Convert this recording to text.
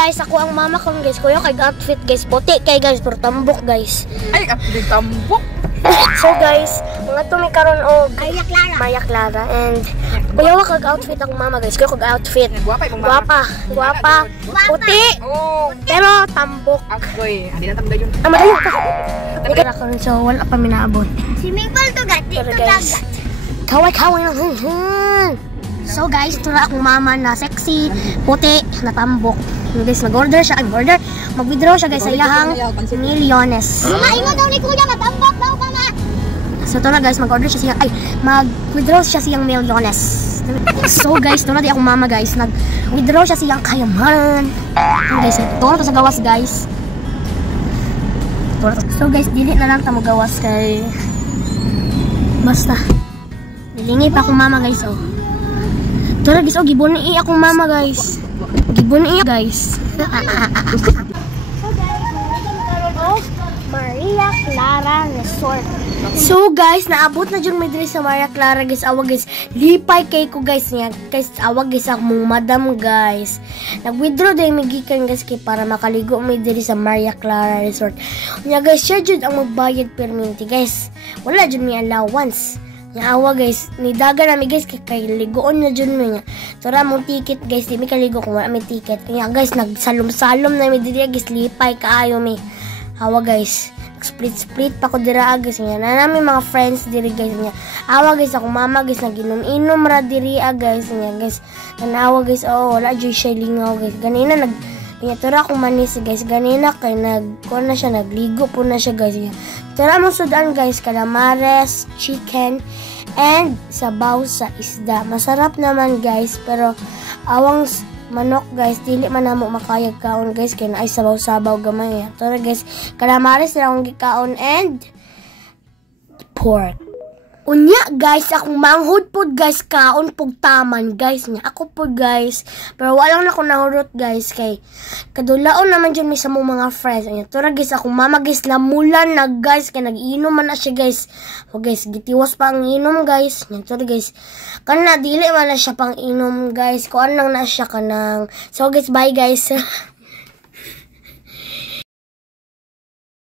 guys, ako ang mama kong guys. Kuya kay outfit guys. Puti kay guys, pero tambok guys. Ay, kapatid tambok. So guys, mga tumi karon og Maya Clara and kuya wa kag outfit ang mama guys. Kuya kag outfit. Guwapa. Puti. Oh, Pero tambok. agoy. Hindi na tambay yun. Madayo ka. Hindi ka karon so wala pa minaabot. Swimming pool to gati Pero to guys, dagat. kaway lang. So guys, tura akong mama na sexy, puti, na tambok. Guys, mag-order siya, mag-withdraw siya guys sa iyahang milyones. Mama, ingo daw ni kuya matambok daw ka ma. So ito na guys, mag-withdraw siya siyang milyones. So guys, ito na di akong mama guys, nag-withdraw siya siyang kayamanan. Guys, ito na to sa gawas guys. So guys, dili na lang ta mo gawas kay basta. Nilingi pa akong mama guys, oh. Ito na guys, oh, gibon ni akong mama guys. Gibon ni guys. Maria Clara Resort. So guys, naabot na dyan may diri sa Maria Clara guys. Awag guys, lipay kay ko guys niya. Guys, awag guys akong madam guys. Nag-withdraw dahil may gikan guys kay para makaligo may diri sa Maria Clara Resort. Nya guys, siya dyan ang magbayad perminti guys. Wala dyan may allowance. Nya awa guys, nidaga nami guys kay ligoon na dyan mo nya. Tura mong ticket guys, di may kaligo kung wala may ticket. Nya guys, nagsalom-salom na may diri guys, lipay kaayo may. Awa guys, split pa ko dira guys niya. Na namin mga friends diri guys niya. Awa guys ako mama guys naginom-inom ra diri guys niya guys. Nanawa guys, oh wala joy siya lingaw guys. Ganina tura akong manis guys. Ganina kay nagkuha na siya, nagligo po na siya guys niya. Tura mo sudan guys, calamares, chicken, and sabaw sa isda. Masarap naman guys, pero awang manok guys, dili man namo makayag kaon guys kay naay sabaw-sabaw gamay. Tara guys, calamares na akong gikaon and pork. Unya guys, akong manghud pod guys kaon pug taman guys nya. Ako pod guys, pero wala na ko nahurot guys kay kadulaon naman jud mi sa mong mga friends. Nya tara guys, akong mama guys lamulan na guys kay nag-inom man na siya guys. O guys, gitiwas pa ang inom guys. Nya tara guys, kana dili man na siya pang inom guys. Kuan lang na siya kanang. So guys, bye guys.